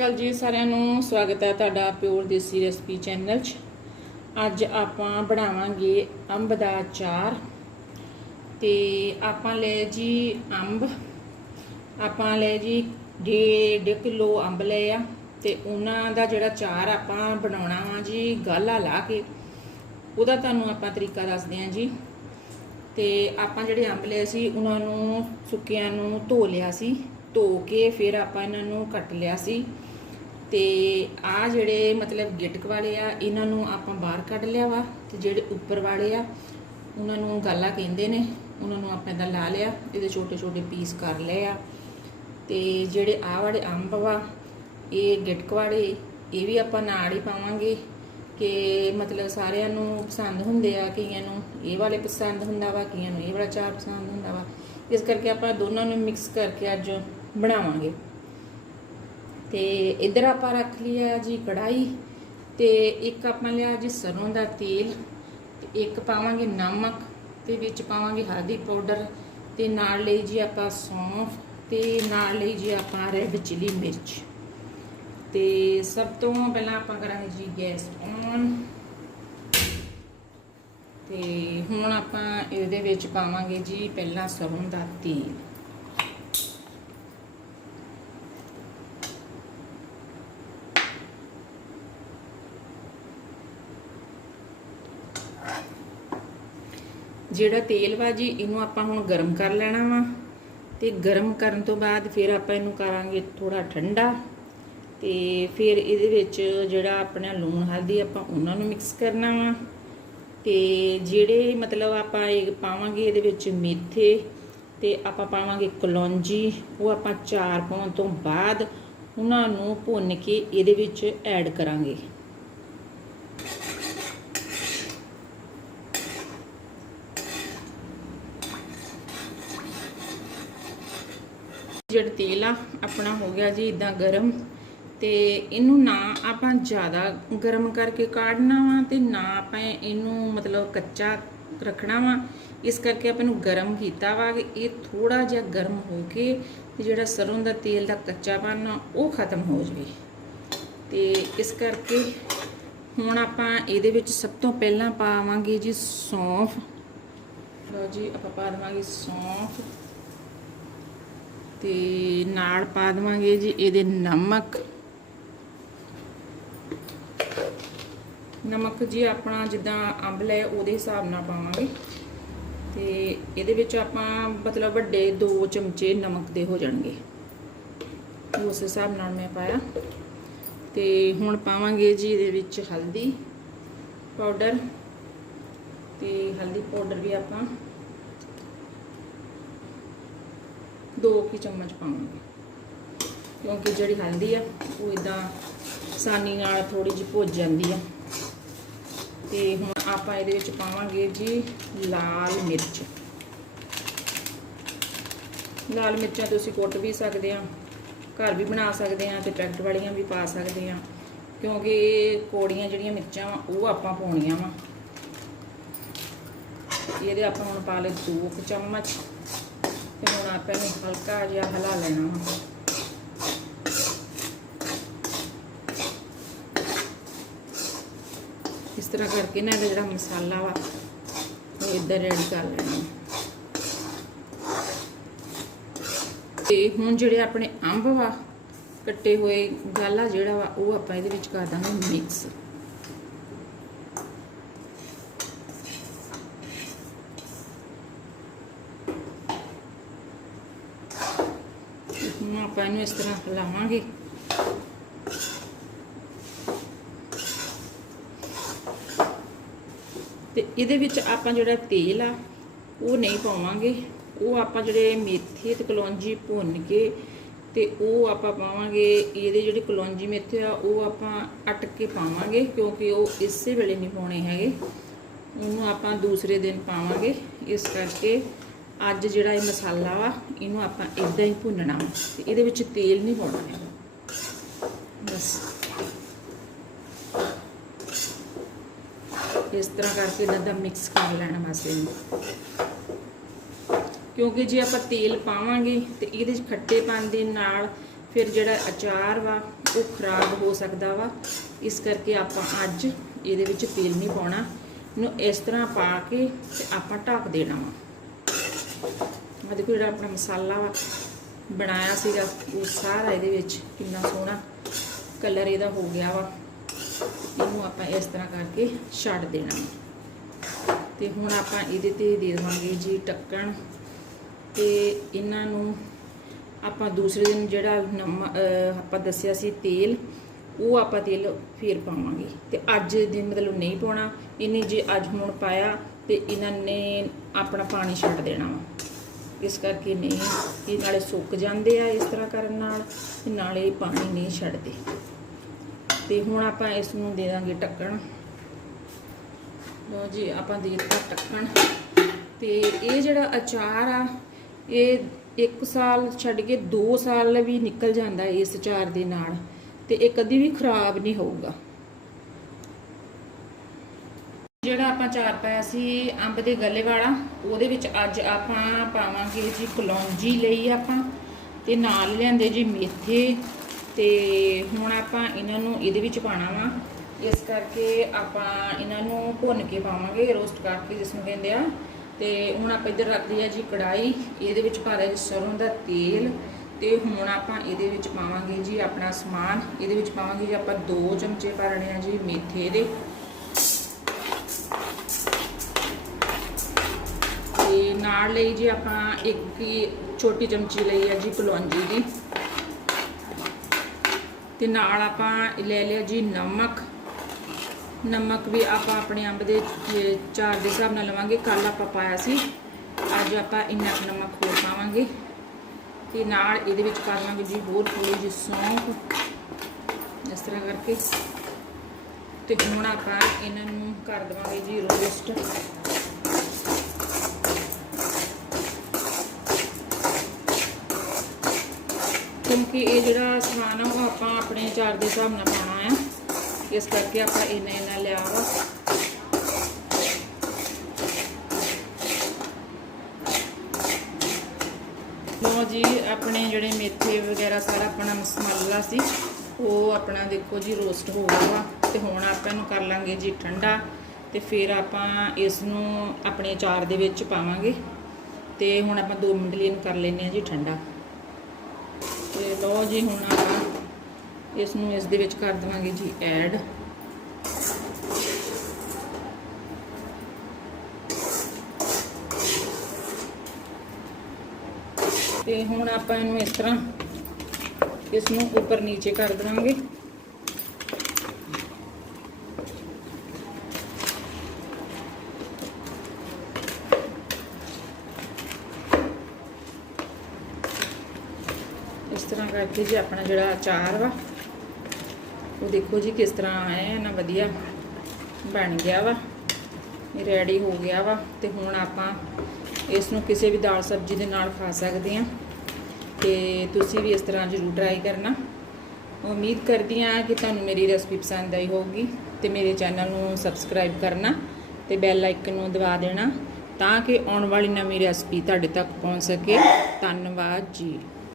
ਅਕਾਲ ਜੀ, ਸਾਰਿਆਂ ਨੂੰ ਸਵਾਗਤ ਹੈ ਤੁਹਾਡਾ ਪਿਓਰ ਦੇਸੀ ਰੈਸਪੀ ਚੈਨਲ 'ਚ। ਅੱਜ ਆਪਾਂ ਬਣਾਵਾਂਗੇ ਅੰਬ ਦਾ ਅਚਾਰ। ਤੇ ਆਪਾਂ ਲੈ ਜੀ ਅੰਬ। ਆਪਾਂ ਲੈ ਜੀ ਡੇਢ ਕਿਲੋ ਅੰਬ ਲਏ ਆ। ਤੇ ਉਹਨਾਂ ਦਾ ਜਿਹੜਾ ਚਾਰ ਆਪਾਂ ਬਣਾਉਣਾ ਵਾ ਜੀ, ਗਾਲਾ ਲਾ ਕੇ, ਉਹਦਾ ਤੁਹਾਨੂੰ ਆਪਾਂ ਤਰੀਕਾ ਦੱਸਦੇ ਹਾਂ ਜੀ। ਤੇ ਆਪਾਂ ਜਿਹੜੇ ਅੰਬ ਲਏ ਸੀ, ਉਹਨਾਂ ਨੂੰ ਸੁੱਕਿਆਂ ਨੂੰ ਧੋ ਲਿਆ ਸੀ। ਧੋ ਕੇ ਫਿਰ ਆਪਾਂ ਇਹਨਾਂ ਨੂੰ ਕੱਟ ਲਿਆ ਸੀ। ਤੇ ਆ ਜਿਹੜੇ ਮਤਲਬ ਗਿਟਕ ਵਾਲੇ ਆ, ਇਹਨਾਂ ਨੂੰ ਆਪਾਂ ਬਾਹਰ ਕੱਢ ਲਿਆ ਵਾ ਤੇ ਜਿਹੜੇ ਉੱਪਰ ਵਾਲੇ ਆ, ਉਹਨਾਂ ਨੂੰ ਗਾਲਾ ਕਹਿੰਦੇ ਨੇ, ਉਹਨਾਂ ਨੂੰ ਆਪਾਂ ਇਦਾਂ ਲਾ ਲਿਆ, ਇਹਦੇ ਛੋਟੇ ਛੋਟੇ ਪੀਸ ਕਰ ਲਏ ਆ। ਤੇ ਜਿਹੜੇ ਆ ਵਾਲੇ ਅੰਬ ਵਾ, ਇਹ ਗਿਟਕ ਵਾਲੇ, ਇਹ ਵੀ ਆਪਾਂ ਨਾਲ ਹੀ ਪਾਵਾਂਗੇ ਕਿ ਮਤਲਬ ਸਾਰਿਆਂ ਨੂੰ ਪਸੰਦ ਹੁੰਦੇ ਆ, ਕਈਆਂ ਨੂੰ ਇਹ ਵਾਲੇ ਪਸੰਦ ਹੁੰਦਾ ਵਾ, ਕਈਆਂ ਨੂੰ ਇਹ ਵਾਲਾ ਚਾਹ ਪਸੰਦ ਹੁੰਦਾ ਵਾ। ਇਸ ਕਰਕੇ ਆਪਾਂ ਦੋਨਾਂ ਨੂੰ ਮਿਕਸ ਕਰਕੇ ਅੱਜ ਬਣਾਵਾਂਗੇ। ਤੇ ਇੱਧਰ ਆਪਾਂ ਰੱਖ ਲਿਆ ਜੀ ਕੜਾਈ ਤੇ ਇੱਕ ਆਪਾਂ ਲਿਆ ਜੀ ਸਰੋਂ ਦਾ ਤੇਲ ਤੇ ਇੱਕ ਪਾਵਾਂਗੇ ਨਮਕ ਤੇ ਵਿੱਚ ਪਾਵਾਂਗੇ ਹਲਦੀ ਪਾਊਡਰ ਤੇ ਨਾਲ ਲਈ ਜੀ ਆਪਾਂ ਸੌਂਫ ਤੇ ਨਾਲ ਲਈ ਜੀ ਆਪਾਂ ਰੈੱਡ ਚਿਲੀ ਮਿਰਚ। ਤੇ ਸਭ ਤੋਂ ਪਹਿਲਾਂ ਆਪਾਂ ਕਰਾਂਗੇ ਜੀ ਗੈਸ ਔਨ। ਤੇ ਹੁਣ ਆਪਾਂ ਇਹਦੇ ਵਿੱਚ ਪਾਵਾਂਗੇ ਜੀ ਪਹਿਲਾਂ ਸਰੋਂ ਦਾ ਤੇਲ। ਜਿਹੜਾ ਤੇਲ ਵਾ ਜੀ, ਇਹਨੂੰ ਆਪਾਂ ਹੁਣ ਗਰਮ ਕਰ ਲੈਣਾ ਵਾ। ਤੇ ਗਰਮ ਕਰਨ ਤੋਂ ਬਾਅਦ ਫਿਰ ਆਪਾਂ ਇਹਨੂੰ ਕਰਾਂਗੇ ਥੋੜਾ ਠੰਡਾ। ਤੇ ਫਿਰ ਇਹਦੇ ਵਿੱਚ ਜਿਹੜਾ ਆਪਣਾ ਲੂਣ, ਹਲਦੀ ਆਪਾਂ ਉਹਨਾਂ ਨੂੰ ਮਿਕਸ ਕਰਨਾ ਵਾ। ਤੇ ਜਿਹੜੇ ਮਤਲਬ ਆਪਾਂ ਇਹ ਪਾਵਾਂਗੇ ਇਹਦੇ ਵਿੱਚ ਮੇਥੇ, ਤੇ ਆਪਾਂ ਪਾਵਾਂਗੇ ਕਲੌਂਜੀ, ਉਹ ਆਪਾਂ ਚਾਰ ਪਾਉਣ ਤੋਂ ਬਾਅਦ ਉਹਨਾਂ ਨੂੰ ਭੁੰਨ ਕੇ ਇਹਦੇ ਵਿੱਚ ਐਡ ਕਰਾਂਗੇ। ਜਿਹੜਾ ਤੇਲ ਆ, ਆਪਣਾ ਹੋ ਗਿਆ ਜੀ ਇਦਾਂ ਗਰਮ। ਤੇ ਇਹਨੂੰ ਨਾ ਆਪਾਂ ਜ਼ਿਆਦਾ ਗਰਮ ਕਰਕੇ ਕਾੜਨਾ ਵਾ ਤੇ ਨਾ ਆਪਾਂ ਇਹਨੂੰ ਮਤਲਬ ਕੱਚਾ ਰੱਖਣਾ ਵਾ। ਇਸ ਕਰਕੇ ਆਪਾਂ ਇਹਨੂੰ ਗਰਮ ਕੀਤਾ ਵਾ ਕਿ ਇਹ ਥੋੜਾ ਜਿਹਾ ਗਰਮ ਹੋ ਕੇ ਤੇ ਜਿਹੜਾ ਸਰੋਂ ਦਾ ਤੇਲ ਦਾ ਕੱਚਾਪਨ ਆ, ਉਹ ਖਤਮ ਹੋ ਜਾਵੇ। ਤੇ ਇਸ ਕਰਕੇ ਹੁਣ ਆਪਾਂ ਇਹਦੇ ਵਿੱਚ ਸਭ ਤੋਂ ਪਹਿਲਾਂ ਪਾਵਾਂਗੇ ਜੀ ਸੌਂਫ। ਲਓ ਜੀ, ਆਪਾਂ ਪਾ ਦੇਵਾਂਗੇ ਸੌਂਫ। ਤੇ ਨਾਲ ਪਾ ਦੇਵਾਂਗੇ ਜੀ ਇਹਦੇ ਨਮਕ। ਨਮਕ ਜੀ ਆਪਣਾ ਜਿੱਦਾਂ ਅੰਬ ਲੈ ਉਹਦੇ ਹਿਸਾਬ ਨਾਲ ਪਾਵਾਂਗੇ। ਤੇ ਇਹਦੇ ਵਿੱਚ ਆਪਾਂ ਮਤਲਬ ਵੱਡੇ 2 ਚਮਚੇ ਨਮਕ ਦੇ ਹੋ ਜਾਣਗੇ। ਉਸ ਹਿਸਾਬ ਨਾਲ ਮੈਂ ਪਾਇਆ। ਤੇ ਹੁਣ ਪਾਵਾਂਗੇ ਜੀ ਇਹਦੇ ਵਿੱਚ ਹਲਦੀ ਪਾਊਡਰ। ਤੇ ਹਲਦੀ ਪਾਊਡਰ ਵੀ ਆਪਾਂ ਦੋ ਕੀ ਚਮਚ ਪਾਵਾਂਗੇ। ਕਿਉਂਕਿ ਜਿਹੜੀ ਹਲਦੀ ਆ, ਉਹ ਇਦਾਂ ਆਸਾਨੀ ਨਾਲ ਥੋੜੀ ਜਿਹੀ ਭੁੱਜ ਜਾਂਦੀ ਆ। ਤੇ ਹੁਣ ਆਪਾਂ ਇਹਦੇ ਵਿੱਚ ਪਾਵਾਂਗੇ ਜੀ ਲਾਲ ਮਿਰਚ। ਲਾਲ ਮਿਰਚਾਂ ਤੁਸੀਂ ਕੁੱਟ ਵੀ ਸਕਦੇ ਆ, ਘਰ ਵੀ ਬਣਾ ਸਕਦੇ ਆ ਤੇ ਪੈਕਟ ਵਾਲੀਆਂ ਵੀ ਪਾ ਸਕਦੇ ਆ। ਕਿਉਂਕਿ ਇਹ ਕੋੜੀਆਂ ਜਿਹੜੀਆਂ ਮਿਰਚਾਂ ਵਾ, ਉਹ ਆਪਾਂ ਪਾਉਣੀਆਂ ਵਾ। ਇਹਦੇ ਆਪਾਂ ਹੁਣ ਪਾ ਲਏ ਦੋ ਕੁ ਚਮਚ। ਤੇ ਹੁਣ ਆਪਾਂ ਇਹਨੂੰ ਹਲਕਾ ਜਿਹਾ ਹਿਲਾ ਲੈਣਾ ਵਾ। ਇਸ ਤਰ੍ਹਾਂ ਕਰਕੇ ਨਾ ਇਹਦਾ ਜਿਹੜਾ ਮਸਾਲਾ ਵਾ, ਉਹ ਇੱਧਰ ਰੈਡੀ ਕਰ ਲੈਣਾ। ਤੇ ਹੁਣ ਜਿਹੜੇ ਆਪਣੇ ਅੰਬ ਵਾ, ਕੱਟੇ ਹੋਏ ਗਾਲਾ ਜਿਹੜਾ ਵਾ, ਉਹ ਆਪਾਂ ਇਹਦੇ ਵਿੱਚ ਕਰ ਦਾਂਗੇ ਮਿਕਸ ਹੁਣ ਆਪਾਂ ਇਹਨੂੰ ਇਸ ਤਰ੍ਹਾਂ ਹਿਲਾਵਾਂਗੇ ਤੇ ਇਹਦੇ ਵਿੱਚ ਆਪਾਂ ਜਿਹੜਾ ਤੇਲ ਆ, ਉਹ ਨਹੀਂ ਪਾਵਾਂਗੇ। ਉਹ ਆਪਾਂ ਜਿਹੜੇ ਮੇਥੇ ਤੇ ਕਲੌਂਜੀ ਭੁੰਨ ਕੇ ਤੇ ਉਹ ਆਪਾਂ ਪਾਵਾਂਗੇ, ਇਹਦੇ ਜਿਹੜੇ ਕਲੌਂਜੀ ਮੇਥੇ ਆ, ਉਹ ਆਪਾਂ ਅਟਕ ਕੇ ਪਾਵਾਂਗੇ ਕਿਉਂਕਿ ਉਹ ਇਸੇ ਵੇਲੇ ਨਹੀਂ ਪਾਉਣੇ ਹੈਗੇ। ਉਹਨੂੰ ਆਪਾਂ ਦੂਸਰੇ ਦਿਨ ਪਾਵਾਂਗੇ। ਇਸ ਕਰਕੇ ਅੱਜ ਜਿਹੜਾ ਇਹ ਮਸਾਲਾ ਵਾ, ਇਹਨੂੰ ਆਪਾਂ ਇਦਾਂ ਹੀ ਭੁੰਨਣਾ ਵਾ, ਤੇ ਇਹਦੇ ਵਿੱਚ ਤੇਲ ਨਹੀਂ ਪਾਉਣਾ ਹੈਗਾ। ਬਸ। ਇਸ ਤਰ੍ਹਾਂ ਕਰਕੇ ਇਹਨਾਂ ਦਾ ਮਿਕਸ ਕਰ ਲੈਣਾ ਬਸ ਇਹਨੂੰ। ਕਿਉਂਕਿ ਜੇ ਆਪਾਂ ਤੇਲ ਪਾਵਾਂਗੇ ਤੇ ਇਹਦੇ ਵਿੱਚ ਖੱਟੇਪਨ ਦੇ ਨਾਲ ਫਿਰ ਜਿਹੜਾ ਅਚਾਰ ਵਾ, ਉਹ ਖਰਾਬ ਹੋ ਸਕਦਾ ਵਾ। ਇਸ ਕਰਕੇ ਆਪਾਂ ਅੱਜ ਇਹਦੇ ਵਿੱਚ ਤੇਲ ਨਹੀਂ ਪਾਉਣਾ। ਇਹਨੂੰ ਇਸ ਤਰ੍ਹਾਂ ਪਾ ਕੇ ਤੇ ਆਪਾਂ ਢੱਕ ਦੇਣਾ ਵਾ। ਆ ਦੇਖੋ ਜਿਹੜਾ ਆਪਣਾ ਮਸਾਲਾ ਵਾ ਬਣਾਇਆ ਸੀਗਾ, ਉਹ ਸਾਰਾ ਇਹਦੇ ਵਿੱਚ ਕਿੰਨਾ ਸੋਹਣਾ ਕਲਰ ਇਹਦਾ ਹੋ ਗਿਆ ਵਾ। ਇਹਨੂੰ ਆਪਾਂ ਇਸ ਤਰ੍ਹਾਂ ਕਰਕੇ ਛੱਡ ਦੇਣਾ। ਵਾ। ਤੇ ਹੁਣ ਆਪਾਂ ਇਹਦੇ ਤੇ ਦੇ ਦੇਵਾਂਗੇ ਜੀ ਟੱਕਣ ਤੇ ਇਹਨਾਂ ਨੂੰ ਆਪਾਂ ਦੂਸਰੇ ਦਿਨ ਜਿਹੜਾ ਨਮ ਆਪਾਂ ਦੱਸਿਆ ਸੀ ਤੇਲ, ਉਹ ਆਪਾਂ ਤੇਲ ਫੇਰ ਪਾਵਾਂਗੇ। ਤੇ ਅੱਜ ਦੇ ਮਤਲਬ ਨਹੀਂ ਪਾਉਣਾ, ਇਹਨੇ ਜੇ ਅੱਜ ਹੁਣ ਪਾਇਆ ਤੇ ਇਹਨਾਂ ਨੇ ਆਪਣਾ ਪਾਣੀ ਛੱਡ ਦੇਣਾ ਵਾ। ਇਸ ਕਰਕੇ ਨਹੀਂ, ਇਹ ਨਾਲੇ ਸੁੱਕ ਜਾਂਦੇ ਆ ਇਸ ਤਰ੍ਹਾਂ ਕਰਨ ਨਾਲ ਨਾਲੇ ਪਾਣੀ ਨਹੀਂ ਛੱਡਦੇ। ਤੇ ਹੁਣ ਆਪਾਂ ਇਸ ਨੂੰ ਦੇ ਦਾਂਗੇ ਢੱਕਣ। ਲੋ ਜੀ, ਆਪਾਂ ਦੇ ਦਿੱਤਾ ਢੱਕਣ। ਤੇ ਇਹ ਜਿਹੜਾ ਅਚਾਰ ਆ, ਇਹ 1 ਸਾਲ ਛੱਡ ਕੇ 2 ਸਾਲ ਵੀ ਨਿਕਲ ਜਾਂਦਾ ਇਸ ਅਚਾਰ ਦੇ ਨਾਲ ਤੇ ਇਹ ਕਦੀ ਵੀ ਖਰਾਬ ਨਹੀਂ ਹੋਊਗਾ। ਜਿਹੜਾ ਆਪਾਂ ਚਾਰ ਪਾਇਆ ਸੀ ਅੰਬ ਦੇ ਗਲੇ ਵਾਲਾ, ਉਹਦੇ ਵਿੱਚ ਅੱਜ ਆਪਾਂ ਪਾਵਾਂਗੇ ਜੀ ਕਲੌਂਜੀ ਲਈ ਆਪਾਂ ਤੇ ਨਾਲ ਲਿਆਂਦੇ ਜੀ ਮੇਥੇ ਤੇ ਹੁਣ ਆਪਾਂ ਇਹਨਾਂ ਨੂੰ ਇਹਦੇ ਵਿੱਚ ਪਾਣਾ ਵਾ। ਇਸ ਕਰਕੇ ਆਪਾਂ ਇਹਨਾਂ ਨੂੰ ਭੁੰਨ ਕੇ ਪਾਵਾਂਗੇ, ਰੋਸਟ ਕਰਕੇ ਜਿਸ ਨੂੰ ਕਹਿੰਦੇ ਆ। ਤੇ ਹੁਣ ਆਪਾਂ ਇੱਧਰ ਰੱਖਦੇ ਆ ਜੀ ਕੜਾਈ ਇਹਦੇ ਵਿੱਚ ਪਾ ਦਿਆ ਜੀ ਸਰੋਂ ਦਾ ਤੇਲ ਤੇ ਹੁਣ ਆਪਾਂ ਇਹਦੇ ਵਿੱਚ ਪਾਵਾਂਗੇ ਜੀ ਆਪਣਾ ਸਮਾਨ। ਇਹਦੇ ਵਿੱਚ ਪਾਵਾਂਗੇ ਜੀ ਆਪਾਂ 2 ਚਮਚੇ ਪਾ ਰਹੇ ਆ ਜੀ ਮੇਥੇ ਦੇ ਤੇ ਨਾਲ ਲਈ ਜੀ ਆਪਾਂ ਇੱਕ ਹੀ ਛੋਟੀ ਚਮਚੀ ਲਈ ਹੈ ਜੀ ਕਲੌਂਜੀ ਦੀ। ਤੇ ਨਾਲ ਆਪਾਂ ਲੈ ਲਿਆ ਜੀ ਨਮਕ। ਨਮਕ ਵੀ ਆਪਾਂ ਆਪਣੇ ਅੰਬ ਦੇ ਚਾਰ ਦੇ ਹਿਸਾਬ ਨਾਲ ਲਵਾਂਗੇ। ਕੱਲ ਆਪਾਂ ਪਾਇਆ ਸੀ। ਅੱਜ ਆਪਾਂ ਇੰਨਾ ਕੁ ਨਮਕ ਹੋਰ ਪਾਵਾਂਗੇ। ਤੇ ਨਾਲ ਇਹਦੇ ਵਿੱਚ ਪਾ ਲਵਾਂਗੇ ਜੀ ਹੋਰ ਥੋੜੀ ਜਿਹੀ ਸੌਂਫ। ਇਸ ਤਰ੍ਹਾਂ ਕਰਕੇ। ਤੇ ਹੁਣ ਆਪਾਂ ਇਹਨਾਂ ਨੂੰ ਕਰ ਦੇਵਾਂਗੇ ਜੀ ਰੋਸਟ। ਕਿਉਂਕਿ ਇਹ ਜਿਹੜਾ ਸਮਾਨ ਆ, ਉਹ ਆਪਾਂ ਆਪਣੇ ਚਾਰ ਦੇ ਹਿਸਾਬ ਨਾਲ ਪਾਉਣਾ ਆ। ਇਸ ਕਰਕੇ ਆਪਾਂ ਇੰਨਾ ਇੰਨਾ ਲਿਆ ਵਾ। ਲੋ ਜੀ, ਆਪਣੇ ਜਿਹੜੇ ਮੇਥੇ ਵਗੈਰਾ ਸਾਰਾ ਆਪਣਾ ਮਸਾਲਾ ਸੀ, ਉਹ ਆਪਣਾ ਦੇਖੋ ਜੀ ਰੋਸਟ ਹੋ ਗਿਆ ਵਾ। ਤੇ ਹੁਣ ਆਪਾਂ ਇਹਨੂੰ ਕਰ ਲਾਂਗੇ ਜੀ ਠੰਡਾ। ਤੇ ਫਿਰ ਆਪਾਂ ਇਸ ਨੂੰ ਆਪਣੇ ਅਚਾਰ ਦੇ ਵਿੱਚ ਪਾਵਾਂਗੇ। ਤੇ ਹੁਣ ਆਪਾਂ 2 ਮਿੰਟ ਲਈ ਇਹਨੂੰ ਕਰ ਲੈਨੇ ਆ ਜੀ ਠੰਡਾ। ਤੇ ਲਓ ਜੀ ਹੁਣ ਆਪਾਂ ਇਸ ਨੂੰ ਇਸ ਦੇ ਵਿੱਚ ਕਰ ਦੇਵਾਂਗੇ ਜੀ ਐਡ ਤੇ ਹੁਣ ਆਪਾਂ ਇਹਨੂੰ ਇਸ ਤਰ੍ਹਾਂ ਇਸ ਨੂੰ ਉੱਪਰ ਨੀਚੇ ਕਰ ਦੇਵਾਂਗੇ। ਇਸ ਤਰ੍ਹਾਂ ਕਰਕੇ ਜੀ ਆਪਣਾ ਜਿਹੜਾ ਅਚਾਰ ਵਾ, ਉਹ ਦੇਖੋ ਜੀ ਕਿਸ ਤਰ੍ਹਾਂ ਹੈ ਨਾ ਵਧੀਆ ਬਣ ਗਿਆ ਵਾ ਰੈਡੀ ਹੋ ਗਿਆ ਵਾ, ਤੇ ਹੁਣ ਆਪਾਂ ਇਸ ਨੂੰ ਕਿਸੇ ਵੀ ਦਾਲ ਸਬਜ਼ੀ ਦੇ ਨਾਲ ਖਾ ਸਕਦੇ ਆ ਤੇ ਤੁਸੀਂ ਵੀ ਇਸ ਤਰ੍ਹਾਂ ਜ਼ਰੂਰ ਟਰਾਈ ਕਰਨਾ। ਉਮੀਦ ਕਰਦੀ ਹਾਂ ਕਿ ਤੁਹਾਨੂੰ ਮੇਰੀ ਰੈਸਪੀ ਪਸੰਦ ਆਈ ਹੋਊਗੀ, ਤੇ ਮੇਰੇ ਚੈਨਲ ਨੂੰ ਸਬਸਕ੍ਰਾਈਬ ਕਰਨਾ, ਤੇ ਬੈਲ ਆਈਕਨ ਨੂੰ ਦਬਾ ਦੇਣਾ, ਤਾਂ ਕਿ ਆਉਣ ਵਾਲੀ ਨਵੀਂ ਰੈਸਪੀ ਤੁਹਾਡੇ ਤੱਕ ਪਹੁੰਚ ਸਕੇ। ਧੰਨਵਾਦ ਜੀ।